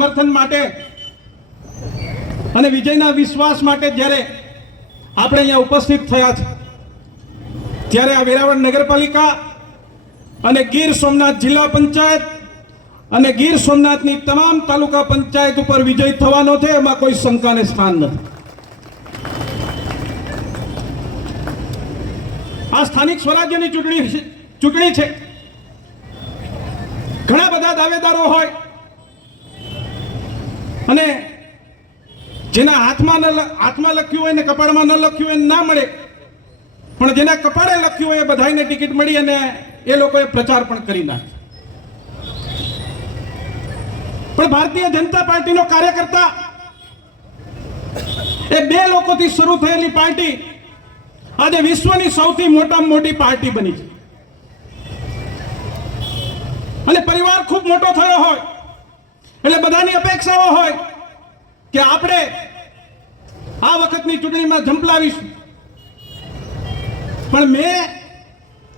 સમર્થન માટે અને વિજયના વિશ્વાસ માટે જ્યારે આપણે અહીંયા ઉપસ્થિત થયા છે, ત્યારે આ વેરાવળ નગરપાલિકા અને ગીર સોમનાથ જિલ્લા પંચાયત અને ગીર સોમનાથની તમામ તાલુકા પંચાયત ઉપર વિજય થવાનો છે, એમાં કોઈ શંકાને સ્થાન નથી. આ સ્થાનિક સ્વરાજ્યની ચૂંટણી છે. ઘણા બધા દાવેદારો હોય અને જેના હાથમાં લખ્યું હોય ને કપાળમાં ન લખ્યું હોય ના મળે, પણ જેના કપાળે લખ્યું હોય એ બધાને ટિકિટ મળી અને એ લોકોએ પ્રચાર પણ કરી નાખ્યો. પણ ભારતીય જનતા પાર્ટીનો કાર્યકર્તા એ બે લોકોથી શરૂ થયેલી પાર્ટી આજે વિશ્વની સૌથી મોટામાં મોટી પાર્ટી બની છે. અને પરિવાર ખૂબ મોટો થયો હોય એટલે બધાની અપેક્ષાઓ હોય કે આપણે આ વખતની ચૂંટણીમાં ઝંપલાવીશું. પણ મેં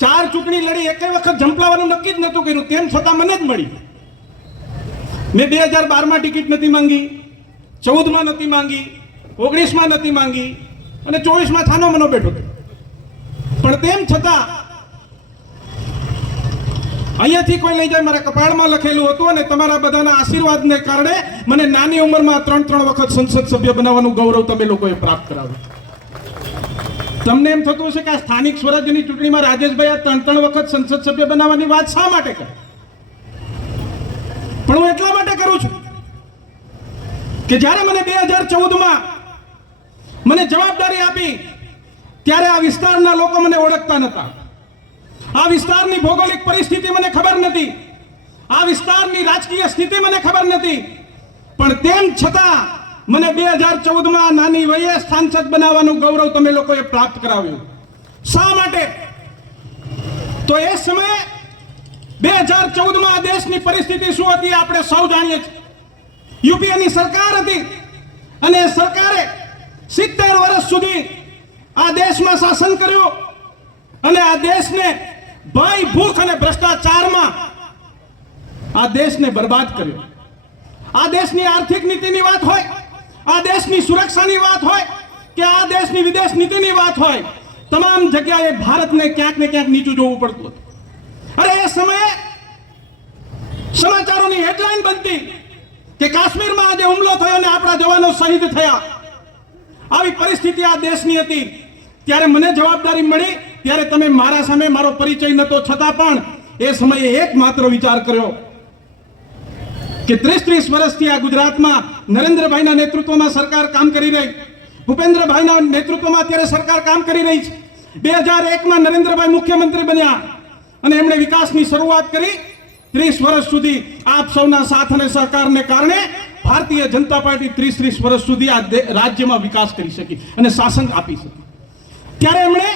4 ચૂંટણી લડી, એક વખત ઝંપલાવાનું નક્કી જ નહોતું કર્યું, તેમ છતાં મને જ મળી. મેં 2012માં ટિકિટ નથી માંગી, 14માં નથી માંગી, 19માં નથી માંગી અને 24માં છાનો મનો બેઠો હતો. પણ તેમ છતાં અહીંયાથી કોઈ લઈ જાય, મારા કપાળમાં લખેલું હતું અને તમારા બધાના આશીર્વાદને કારણે મને નાની ઉંમરમાં 3 વખત સંસદ સભ્ય બનાવવાનું ગૌરવ તમે લોકોએ પ્રાપ્ત કરાવ્યું. તમને એમ થતું હશે કે આ સ્થાનિક સ્વરાજ્યની ચૂંટણીમાં રાજેશભાઈ આ 3 વખત સંસદ સભ્ય બનાવવાની વાત શા માટે કરે? પણ હું એટલા માટે કરું છું કે જ્યારે મને 2014માં મને જવાબદારી આપી ત્યારે આ વિસ્તારના લોકો મને ઓળખતા નહોતા. આ વિસ્તારની ભૌગોલિક પરિસ્થિતિ મને ખબર નથી, આ વિસ્તારની રાજકીય સ્થિતિ મને ખબર નથી, પણ તેમ છતાં મને 2014માં નાની વયે સાંસદ બનાવવાનું ગૌરવ તમે લોકોએ પ્રાપ્ત કરાવ્યું. શા માટે? તો એ સમયે 2014માં આ દેશની પરિસ્થિતિ શું હતી આપણે સૌ જાણીએ છીએ. યુપીએની સરકાર હતી અને એ સરકારે 70 વર્ષ સુધી આ દેશમાં શાસન કર્યું અને આ દેશને ભય, ભૂખ અને ભ્રષ્ટાચારમાં આ દેશને બરબાદ કર્યો. આ દેશની આર્થિક નીતિની વાત હોય, આ દેશની સુરક્ષાની વાત હોય કે આ દેશની વિદેશ નીતિની વાત હોય, તમામ જગ્યાએ ભારતને ક્યાંક ને ક્યાંક નીચું જોવું પડતું હતું. અરે એ સમયે સમાચારોની હેડલાઇન બનતી કે કાશ્મીરમાં આજે હુમલો થયો અને આપણા જવાનો શહીદ થયા. આવી પરિસ્થિતિ આ દેશની હતી. ત્યારે મને જવાબદારી મળી ત્યારે તમે મારા સામે મારો પરિચય નતો, છતાં પણ એ સમયે એકમાત્ર વિચાર કર્યો કે 30 વર્ષથી આ ગુજરાતમાં નરેન્દ્રભાઈના નેતૃત્વમાં સરકાર કામ કરી રહી, ભૂપેન્દ્રભાઈના નેતૃત્વમાં અત્યારે સરકાર કામ કરી રહી છે. 2001માં નરેન્દ્રભાઈ મુખ્યમંત્રી બન્યા અને એમણે વિકાસની શરૂઆત કરી. 30 વર્ષ સુધી આપ સૌના સાથ અને સહકારને કારણે ભારતીય જનતા પાર્ટી 30 વર્ષ સુધી આ રાજ્યમાં વિકાસ કરી શકી અને શાસન આપી શકી. ત્યારે એમણે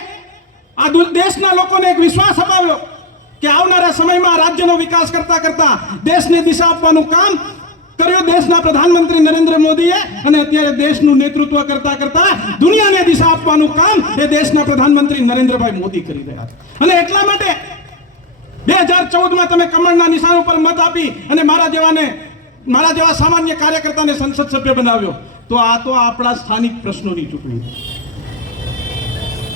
આ દેશના લોકોને એક વિશ્વાસ અપાવ્યો કે આવનારા સમયમાં રાજ્યનો વિકાસ કરતા કરતા દેશને દિશા આપવાનું કામ કર્યું દેશના પ્રધાનમંત્રી નરેન્દ્ર મોદીએ. અને અત્યારે દેશનું નેતૃત્વ કરતા કરતા દુનિયાને દિશા આપવાનું કામ એ દેશના પ્રધાનમંત્રી નરેન્દ્રભાઈ મોદી કરી રહ્યા છે. અને એટલા માટે 2014માં તમે કમળના નિશાન ઉપર મત આપી અને મારા જેવા સામાન્ય કાર્યકર્તાને સંસદ સભ્ય બનાવ્યો. તો આ તો આપણા સ્થાનિક પ્રશ્નોની ચૂંટણી.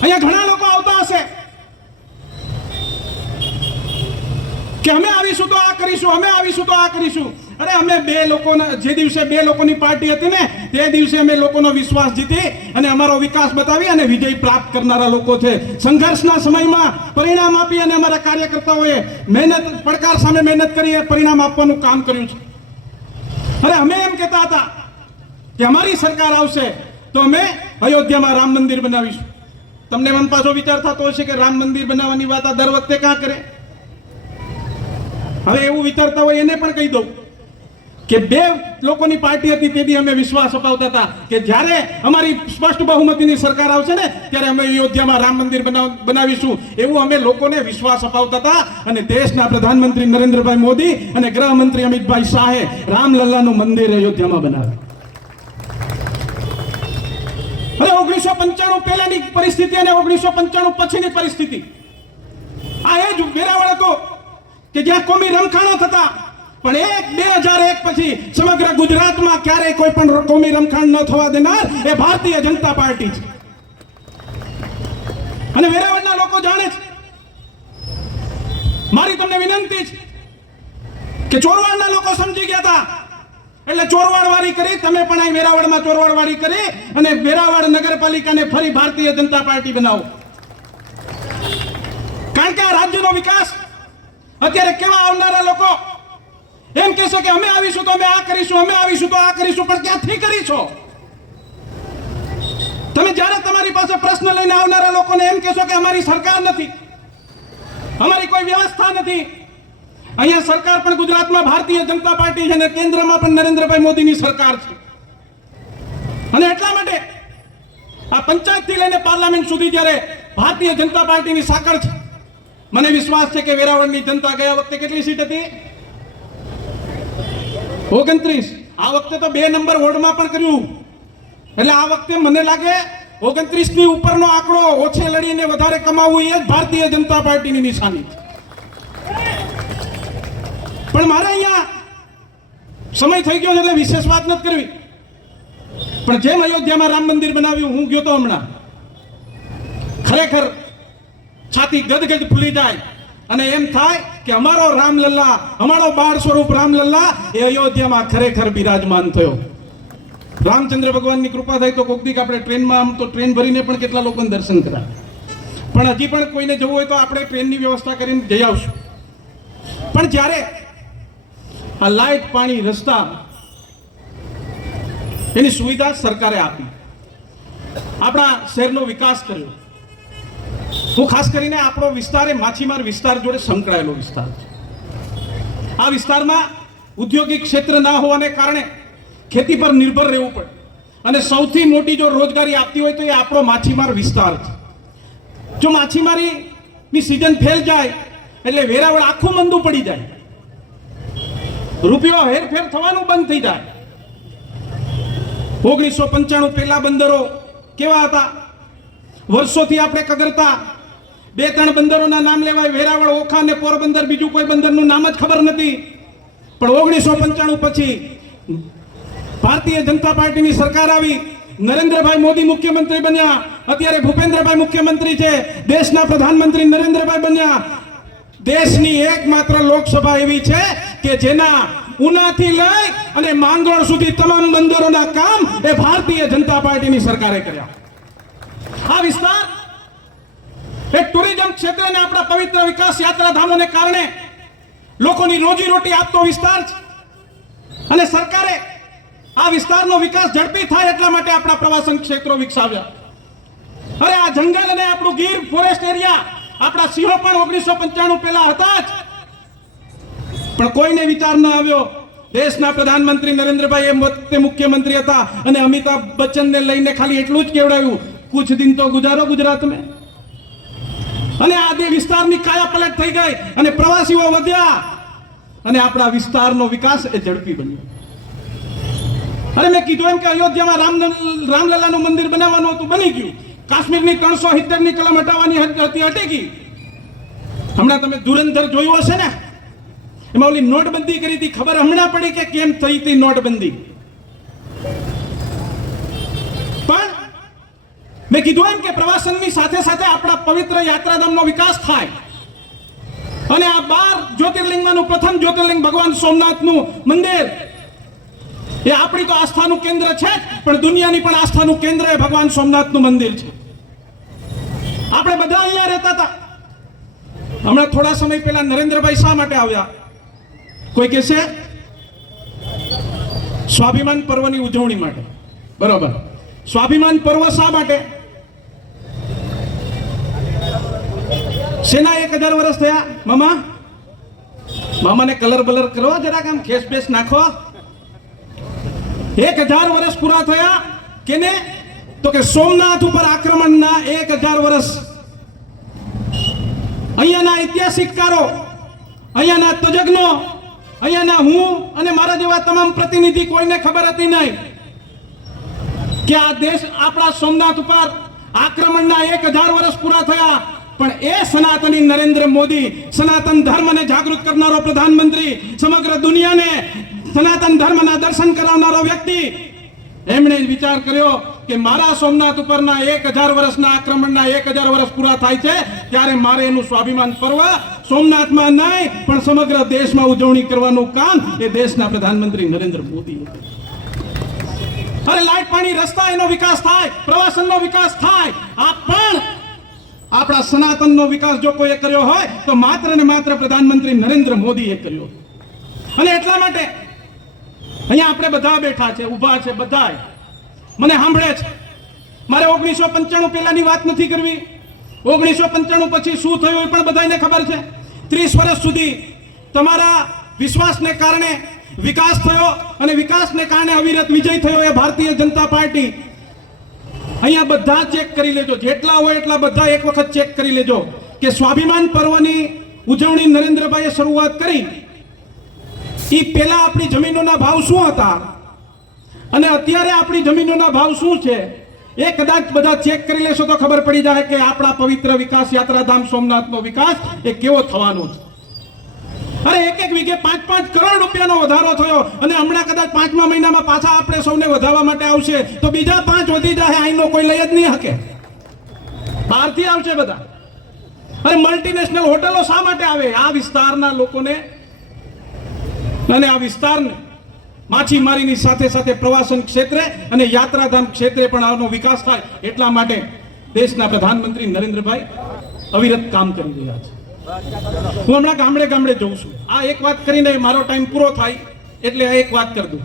અહીંયા ઘણા લોકો આવતા હશે કે અમે આવીશું તો આ કરીશું, અમે આવીશું તો આ કરીશું. અરે અમે જે દિવસે 2 લોકોની પાર્ટી હતી ને તે દિવસે અમે લોકોનો વિશ્વાસ જીતી અને અમારો વિકાસ બતાવી અને વિજય પ્રાપ્ત કરનારા લોકો છે. સંઘર્ષના સમયમાં પરિણામ આપી અને અમારા કાર્યકર્તાઓએ પડકાર સામે મહેનત કરી પરિણામ આપવાનું કામ કર્યું છે. અરે અમે એમ કહેતા હતા કે અમારી સરકાર આવશે તો અમે અયોધ્યામાં રામ મંદિર બનાવીશું. તમને મન પાછો વિચાર થતો હશે કે રામ મંદિર બનાવવાની વાત આ દર વખતે ક્યાં કરે? હવે એવું વિચારતા હોય એને પણ કહી દઉં કે 2 લોકોની પાર્ટી હતી તેથી અમે વિશ્વાસ અપાવતા હતા કે જ્યારે અમારી સ્પષ્ટ બહુમતીની સરકાર આવશે ને ત્યારે અમે અયોધ્યામાં રામ મંદિર બનાવીશું. એવું અમે લોકોને વિશ્વાસ અપાવતા હતા. અને દેશના પ્રધાનમંત્રી નરેન્દ્રભાઈ મોદી અને ગૃહમંત્રી અમિતભાઈ શાહે રામલલ્લાનું મંદિર અયોધ્યામાં બનાવ્યું. હવે 1995 પહેલાની પરિસ્થિતિ અને 1995 પછીની પરિસ્થિતિ આ એ જ વેરાવળ હતો કે જ્યાં કોમી રમખાણો થતા, પણ 2001 પછી સમગ્ર ગુજરાતમાં ક્યારેય કોઈ પણ કોમી રમખાણ ન થવા દેનાર એ ભારતીય જનતા પાર્ટી છે. અને વેરાવળના લોકો જાણે છે. મારી તમને વિનંતી છે કે ચોરવાડના લોકો સમજી ગયા હતા એટલે ચોરવાડવાળી કરી, તમે પણ અહીં વેરાવળમાં ચોરવાડવાળી કરી અને વેરાવળ નગરપાલિકાને ફરી ભારતીય જનતા પાર્ટી બનાવો. કારણ કે આ રાજ્યનો વિકાસ અત્યારે કેવા આવનારા લોકો એમ કહેશે કે અમે આવીશું તો અમે આ કરીશું, અમે આવીશું તો આ કરીશું, પણ ક્યાંથી કરીશો? તમે જ્યારે તમારી પાસે પ્રશ્ન લઈને આવનારા લોકોને એમ કહેશો કે અમારી સરકાર નથી, અમારી કોઈ વ્યવસ્થા નથી. અહીંયા સરકાર પણ ગુજરાતમાં ભારતીય જનતા પાર્ટી છે અને કેન્દ્રમાં પણ નરેન્દ્રભાઈ મોદીની સરકાર છે. અને એટલા માટે આ પંચાયતથી લઈને પાર્લામેન્ટ સુધી જ્યારે ભારતીય જનતા પાર્ટીની સાકળ છે, મને વિશ્વાસ છે કે વેરાવળની જનતા ગયા વખતે કેટલી સીટ હતી? 29. આ વખતે તો 2 નંબર વોર્ડમાં પણ કર્યું. એટલે આ વખતે મને લાગે 29 ની ઉપરનો આંકડો ઓછે લડીને વધારે કમાવવું એ જ ભારતીય જનતા પાર્ટીની નિશાની છે. પણ મારે અહીંયા સમય થઈ ગયો એટલે વિશેષ વાત નથી કરવી. પણ જેમ અયોધ્યામાં રામ મંદિર બનાવ્યું, હું ગયો તો હમણાં, ખરેખર છાતી ગદગદ ફૂલી જાય અને એમ થાય કે અમારો રામલલ્લા, અમારો બાળ સ્વરૂપ રામલલ્લા એ અયોધ્યામાં ખરેખર બિરાજમાન થયો. રામચંદ્ર ભગવાનની કૃપા થાય તો કોક દીક આપણે ટ્રેનમાં, આમ તો ટ્રેન ભરીને પણ કેટલા લોકોને દર્શન કરાય, પણ હજી પણ કોઈને જવું હોય તો આપણે ટ્રેનની વ્યવસ્થા કરીને જઈ આવશું. પણ જ્યારે આ લાઇટ, પાણી, રસ્તા એની સુવિધા સરકારે આપી, આપણા શહેરનો વિકાસ કર્યો. હું ખાસ કરીને આપણો વિસ્તાર એ માછીમાર વિસ્તાર જોડે સંકળાયેલો વિસ્તાર છે. આ વિસ્તારમાં ઔદ્યોગિક ક્ષેત્ર ના હોવાને કારણે ખેતી પર નિર્ભર રહેવું પડે અને સૌથી મોટી જો રોજગારી આપતી હોય તો એ આપણો માછીમાર વિસ્તાર છે. જો માછીમારીની સિઝન ફેલ જાય એટલે વેરાવળ આખું મંદું પડી જાય, રૂપિયો હેરફેર થવાનું બંધ થઈ જાય. 1995 પહેલા બંદરો કેવા હતા? વર્ષોથી આપણે કગરતા 2-3 બંદરોના નામ લેવાય, વેરાવળ, ઓખા ને પોરબંદર, બીજું કોઈ બંદરનું નામ જ ખબર નથી. પણ 1995 પછી ભારતીય જનતા પાર્ટીની સરકાર આવી, નરેન્દ્રભાઈ મોદી મુખ્યમંત્રી બન્યા, અત્યારે ભૂપેન્દ્રભાઈ મુખ્યમંત્રી છે, દેશના પ્રધાનમંત્રી નરેન્દ્રભાઈ બન્યા. દેશની એકમાત્ર લોકસભા એવી છે કે જેના ઉનાથી લઈ અને માંગરોળ સુધી તમામ બંદરોના કામ એ ભારતીય જનતા પાર્ટીની સરકારે કર્યા. આ વિસ્તાર એ ટુરિઝમ ક્ષેત્રે અને આપણા પવિત્ર વિકાસ યાત્રાધામોને કારણે લોકોની રોજીરોટી આપતો વિસ્તાર છે. અને સરકારે આ વિસ્તારનો વિકાસ ઝડપી થાય એટલા માટે આપણા પ્રવાસન ક્ષેત્રો વિકસાવ્યા. અરે આ જંગલ અને આપણું ગીર ફોરેસ્ટ એરિયા, આપણા સિંહો પણ 1995 પહેલા હતા જ, પણ કોઈને વિચાર ન આવ્યો. દેશના પ્રધાનમંત્રી નરેન્દ્રભાઈ એ વખતે મુખ્યમંત્રી હતા અને અમિતાભ બચ્ચનને લઈને ખાલી એટલું જ કેવડાવ્યું, કુછ દિન તો ગુજારો ગુજરાત મેં. અને આ બે વિસ્તારની કાયા પલટ થઈ ગઈ અને પ્રવાસીઓ વધ્યા અને આપણા વિસ્તારનો વિકાસ એ ઝડપી બન્યો. અરે મેં કીધું એમ કે અયોધ્યામાં રામલલ્લાનું મંદિર બનાવવાનું હતું, બની ગયું. કાશ્મીરની 370ની કલમ હટાવવાની હતી, હટી ગઈ. હમણાં તમે ધુરંધર જોયું હશે ને, એમાં ઓલી નોટબંધી કરી હતી, ખબર હમણાં પડી કે કેમ થઈ હતી નોટબંધી. પણ મેં કીધું એમ કે પ્રવાસનની સાથે સાથે આપણા પવિત્ર યાત્રાધામનો વિકાસ થાય. અને આ 12 જ્યોતિર્લિંગમાંનું પ્રથમ જ્યોતિર્લિંગ ભગવાન સોમનાથનું મંદિર એ આપણી તો આસ્થાનું કેન્દ્ર છે, પણ દુનિયાની પણ આસ્થાનું કેન્દ્ર એ ભગવાન સોમનાથનું મંદિર છે. આપણે બધા અહીંયા રહેતા હતા. હમણાં થોડા સમય પહેલા નરેન્દ્રભાઈ શા માટે આવ્યા? કોઈ કહેશે સ્વાભિમાન પર્વની ઉજવણી માટે. બરોબર, સ્વાભિમાન પર્વ શા માટે? સેના 1000 વર્ષ થયા. મામાને કલર બલર કરો જરાક, આમ ખેસ બેસ નાખો. 1000 વર્ષ પૂરા થયા કેને? તો કે સોમનાથ ઉપર આક્રમણના 1000 વર્ષ. અહીંયાના ઐતિહાસિકકારો, અહીંયાના તજજ્ઞો, અહીંયાના હું અને મારા જેવા તમામ પ્રતિનિધિ કોઈને ખબર હતી નહીં કે આ દેશ આપણા સોમનાથ ઉપર આક્રમણના 1000 વર્ષ પૂરા થયા પણ એ સનાતની નરેન્દ્ર મોદી, સનાતન ધર્મને જાગૃત કરનારો પ્રધાનમંત્રી, સમગ્ર દુનિયાને સનાતન ધર્મના દર્શન કરાવનારો વ્યક્તિ, એમણે વિચાર કર્યો કે મારા સોમનાથ ઉપરના 1000 વર્ષના આક્રમણના 1000 વર્ષ પૂરા થાય છે ત્યારે મારે એનું સ્વાભિમાન પર્વ સોમનાથમાં નહીં પણ સમગ્ર દેશમાં ઉજવણી કરવાનું કામ એ દેશના પ્રધાનમંત્રી નરેન્દ્ર મોદી. અરે લાઈટ, પાણી, રસ્તા, એનો વિકાસ થાય, પ્રવાસનનો વિકાસ થાય. આ પણ આપણા સનાતનનો વિકાસ જો કોઈએ કર્યો હોય તો માત્ર ને માત્ર પ્રધાનમંત્રી નરેન્દ્ર મોદીએ કર્યો. અને એટલા માટે અહીંયા આપણે બધા બેઠા છે, ઊભા છે, બધા મને સાંભળે છે. મારે 1995 પહેલાની વાત નથી કરવી. 1995 પછી શું થયું એ પણ બધાને ખબર છે. 30 વર્ષ સુધી તમારા વિશ્વાસને કારણે વિકાસ થયો અને વિકાસને કારણે અવિરત વિજય થયો એ ભારતીય જનતા પાર્ટી. અહીંયા બધા ચેક કરી લેજો, જેટલા હોય એટલા બધા એક વખત ચેક કરી લેજો કે સ્વાભિમાન પર્વની ઉજવણી નરેન્દ્રભાઈએ શરૂઆત કરી એ પહેલા આપણી જમીનોના ભાવ શું હતા અને અત્યારે આપણી જમીનોના ભાવ શું છે એ કદાચ બધા ચેક કરી લેશો તો ખબર પડી જાય કે આપણા પવિત્ર વિકાસ યાત્રાધામ સોમનાથનો વિકાસ એ કેવો થવાનો છે. અરે એક વીઘે 5-5 કરોડ રૂપિયાનો વધારો થયો અને હમણાં કદાચ 5મા મહિનામાં પાછા આપણે સૌને વધારવા માટે આવશે તો બીજા 5 વધી જાય. અહીંનો કોઈ લઈ જ નહીં શકે, બહારથી આવશે બધા. અરે મલ્ટીનેશનલ હોટલો શા માટે આવે? આ વિસ્તારના લોકોને અને આ વિસ્તારને માછીમારીની સાથે સાથે પ્રવાસન ક્ષેત્રે અને યાત્રાધામ ક્ષેત્રે પણ આનો વિકાસ થાય એટલા માટે દેશના પ્રધાનમંત્રી નરેન્દ્રભાઈ અવિરત કામ કરી રહ્યા છે. હું હમણાં ગામડે ગામડે જઉં છું. આ એક વાત કરીને મારો ટાઈમ પૂરો થાય એટલે એક વાત કરી દઉં.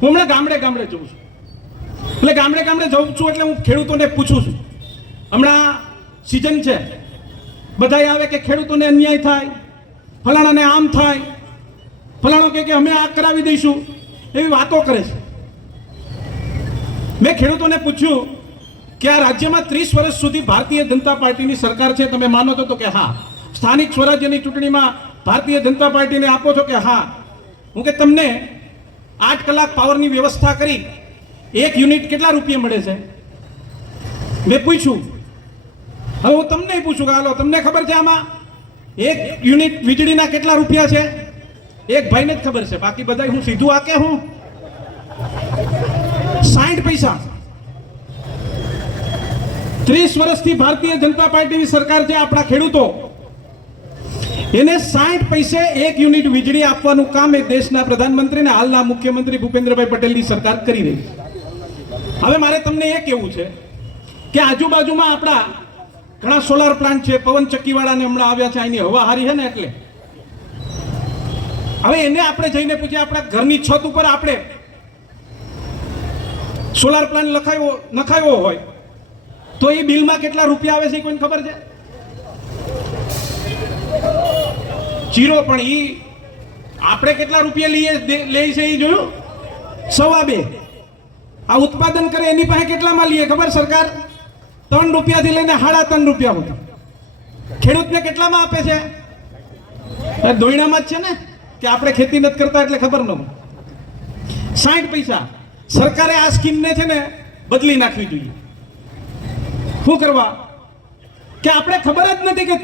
હું હમણાં ગામડે ગામડે જઉં છું. એટલે ગામડે ગામડે જઉં છું એટલે હું ખેડૂતોને પૂછું છું. હમણાં સિઝન છે, બધા આવે કે ખેડૂતોને અન્યાય થાય, ફલાણાને આમ થાય, ફલાણો કે અમે આ કરાવી દઈશું, એવી વાતો કરે છે. મેં ખેડૂતોને પૂછ્યું કે આ રાજ્યમાં 30 વર્ષ સુધી ભારતીય જનતા પાર્ટીની સરકાર છે, તમે માનો છો? તો કે હા. સ્થાનિક સ્વરાજ્યની ચૂંટણીમાં ભારતીય જનતા પાર્ટીને આપો છો? કે હા. હું કે તમને 8 કલાક પાવરની વ્યવસ્થા કરી, 1 યુનિટ કેટલા રૂપિયા મળે છે? મેં પૂછ્યું. હવે હું તમને પૂછું કે હાલો તમને ખબર છે આમાં 1 યુનિટ વીજળીના કેટલા રૂપિયા છે? એક ભાઈને જ ખબર છે, બાકી બધા હું સીધું આ કે હું 60 પૈસા. 30 વર્ષથી ભારતીય જનતા પાર્ટીની સરકાર છે. આપણા ખેડૂતો એને 60 પૈસે 1 યુનિટ વીજળી આપવાનું કામ એ દેશના પ્રધાનમંત્રી અને હાલના મુખ્યમંત્રી ભૂપેન્દ્રભાઈ પટેલની સરકાર કરી રહી છે. હવે મારે તમને એ કહેવું છે કે આજુબાજુમાં આપણા ઘણા સોલાર પ્લાન્ટ છે, પવન ચક્કીવાળાને હમણાં આવ્યા છે, અહીંની હવા હારી છે ને એટલે હવે એને આપણે જઈને પૂછીએ આપણા ઘરની છત ઉપર આપણે સોલાર પ્લાન્ટ નખાયો હોય તો એ બિલમાં કેટલા રૂપિયા આવે છે કોઈને ખબર છે? 0. પણ એ આપણે કેટલા રૂપિયા લઈએ છે એ જોયું? 2.25. આ ઉત્પાદન કરે એની પાસે કેટલામાં લઈએ ખબર? સરકાર 3 રૂપિયાથી લઈને 3.5 રૂપિયા સુધી. ખેડૂતને કેટલામાં આપે છે? દોયણામાં જ છે ને કે આપણે ખેતી નથી કરતા એટલે ખબર ન હોય. 60 પૈસા. સરકારે આ સ્કીમને છે ને બદલી નાખવી જોઈએ. શું કરવા? કે આપણે ખબર જ નથી કે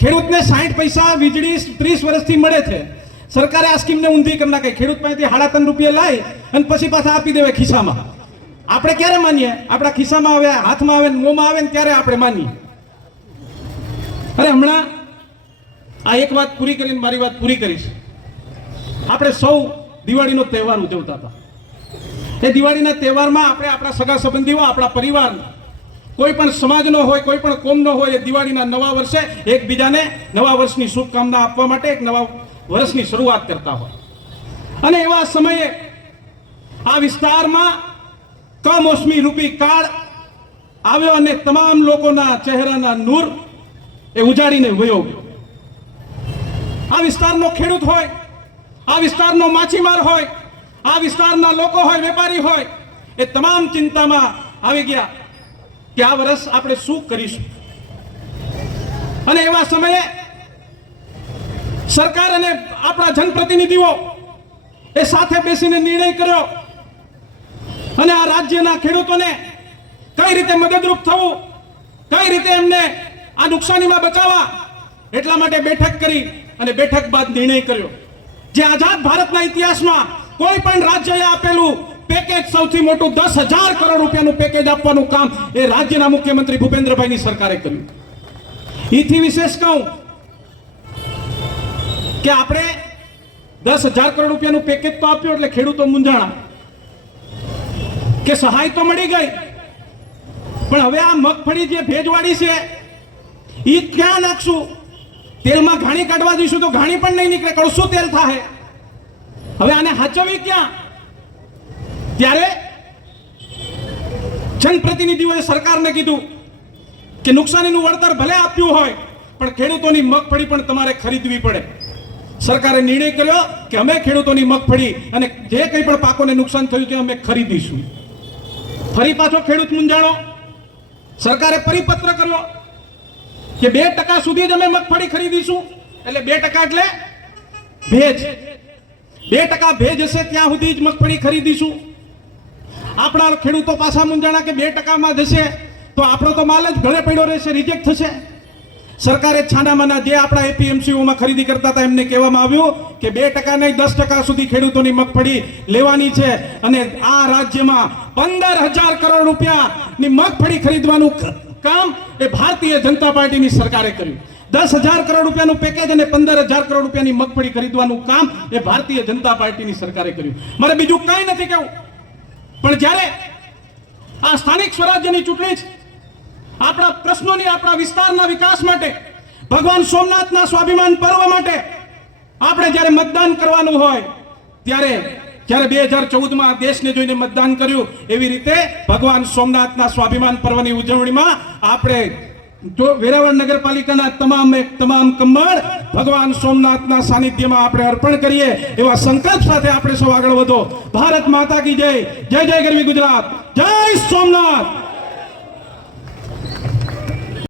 ખેડૂતને 60 પૈસા વીજળી 30 વર્ષથી મળે છે. સરકારે આ સ્કીમને ઊંધી કરી નાખી. ખેડૂત પાસેથી 3.5 રૂપિયા લાવી અને પછી પાછા આપી દેવે ખિસ્સામાં. આપણે ક્યારે માનીએ? આપણા ખિસ્સામાં આવે, હાથમાં આવે, મોંમાં આવે ને ત્યારે આપણે માનીએ. અરે હમણાં આ એક વાત પૂરી કરીને મારી વાત પૂરી કરીશ. આપણે સૌ દિવાળીનો તહેવાર ઉજવતા હતા. એ દિવાળીના તહેવારમાં આપણે આપણા સગા સંબંધીઓ, આપણા પરિવાર, કોઈ પણ સમાજનો હોય, કોઈ પણ કોમનો હોય, એ દિવાળીના નવા વર્ષે એકબીજાને નવા વર્ષની શુભકામના આપવા માટે એક નવા વર્ષની શરૂઆત કરતા હોય. અને એવા સમયે આ વિસ્તારમાં કમોસમી રૂપી કાળ આવ્યો અને તમામ લોકોના ચહેરાના નૂર એ ઉજાડીને વયો ગયો. આ વિસ્તારનો ખેડૂત હોય, આ વિસ્તારનો માછીમાર હોય, આ વિસ્તારના લોકો હોય, વેપારી હોય, એ તમામ ચિંતામાં આવી ગયા કે આ વર્ષ આપણે શું કરીશું. અને એવા સમયે સરકાર અને આપણા જનપ્રતિનિધિઓ એ સાથે બેસીને નિર્ણય કર્યો અને આ રાજ્યના ખેડૂતોને કઈ રીતે મદદરૂપ થવું, કઈ રીતે એમને આ નુકસાનીમાં બચાવવા એટલા માટે બેઠક કરી અને બેઠક બાદ નિર્ણય કર્યો જે આઝાદ ભારતના ઇતિહાસમાં કોઈ પણ રાજ્યએ આપેલું પેકેજ સૌથી મોટું 10,000 કરોડ રૂપિયાનું પેકેજ આપવાનું કામ એ રાજ્યના મુખ્યમંત્રી ભૂપેન્દ્રભાઈની સરકારે કર્યું. એથી વિશેષ કહું કે આપણે 10,000 કરોડ રૂપિયાનું પેકેજ તો આપ્યું એટલે ખેડૂતો મૂંઝાણા કે સહાય તો મળી ગઈ, પણ હવે આ મગફળી જે ભેજવાળી છે એ ક્યાં નાખશું? તેલમાં ઘાણી કાઢવા દઈશું તો ઘાણી પણ નહીં નીકળે, કડશું તેલ થાય. હવે આને હાચવી ક્યાં? ત્યારે જનપ્રતિનિધિઓએ સરકારને કીધું કે નુકસાનીનું વળતર ભલે આપ્યું હોય પણ ખેડૂતોની મગફળી પણ તમારે ખરીદવી પડે. સરકારે નિર્ણય કર્યો કે અમે ખેડૂતોની મગફળી અને જે કંઈ પણ પાકોને નુકસાન થયું છે અમે ખરીદીશું. ફરી પાછો ખેડૂત મૂંઝાણો. સરકારે પરિપત્ર કર્યો કે 2% સુધી જ અમે મગફળી ખરીદીશું. એટલે 2% એટલે ભેજ. 2% ભેજ હશે ત્યાં સુધી જ મગફળી ખરીદીશું. આપણા ખેડૂતો પાછા મૂંઝાણા કે 2%માં જશે તો આપણો તો માલ જ ઘરે પડ્યો રહેશે, રિજેક્ટ થશે. સરકારે છાનામાના જે આપણા એપીએમસીઓમાં ખરીદી કરતા હતા એમને કહેવામાં આવ્યું કે 2% નહીં 10% સુધી ખેડૂતોની મગફળી લેવાની છે અને આ રાજ્યમાં 15,000 કરોડ રૂપિયાની મગફળી ખરીદવાનું કામ એ ભારતીય જનતા પાર્ટીની સરકારે કર્યું. 10,000 કરોડ રૂપિયાનું પેકેજ અને 15,000 કરોડ રૂપિયાની મગફળી ખરીદવાનું કામ એ ભારતીય જનતા પાર્ટીની સરકારે કર્યું. મારે બીજું કંઈ નથી કહેવું, પણ જ્યારે આ સ્થાનિક સ્વરાજ્યની ચૂંટણી છે, આપણા પ્રશ્નોની, આપણા વિસ્તારના વિકાસ માટે, ભગવાન સોમનાથના સ્વાભિમાન પર્વ માટે આપણે જ્યારે મતદાન કરવાનું હોય ત્યારે 2014માં દેશને જોઈને મતદાન કર્યું એવી રીતે ભગવાન સોમનાથના સ્વાભિમાન પર્વની ઉજવણીમાં આપણે જો વેરાવળ નગરપાલિકાના તમામ કમળ ભગવાન સોમનાથના સાનિધ્યમાં આપણે અર્પણ કરીએ એવા સંકલ્પ સાથે આપણે સૌ આગળ વધો. ભારત માતા કી જય. જય જય ગરવી ગુજરાત. જય સોમનાથ.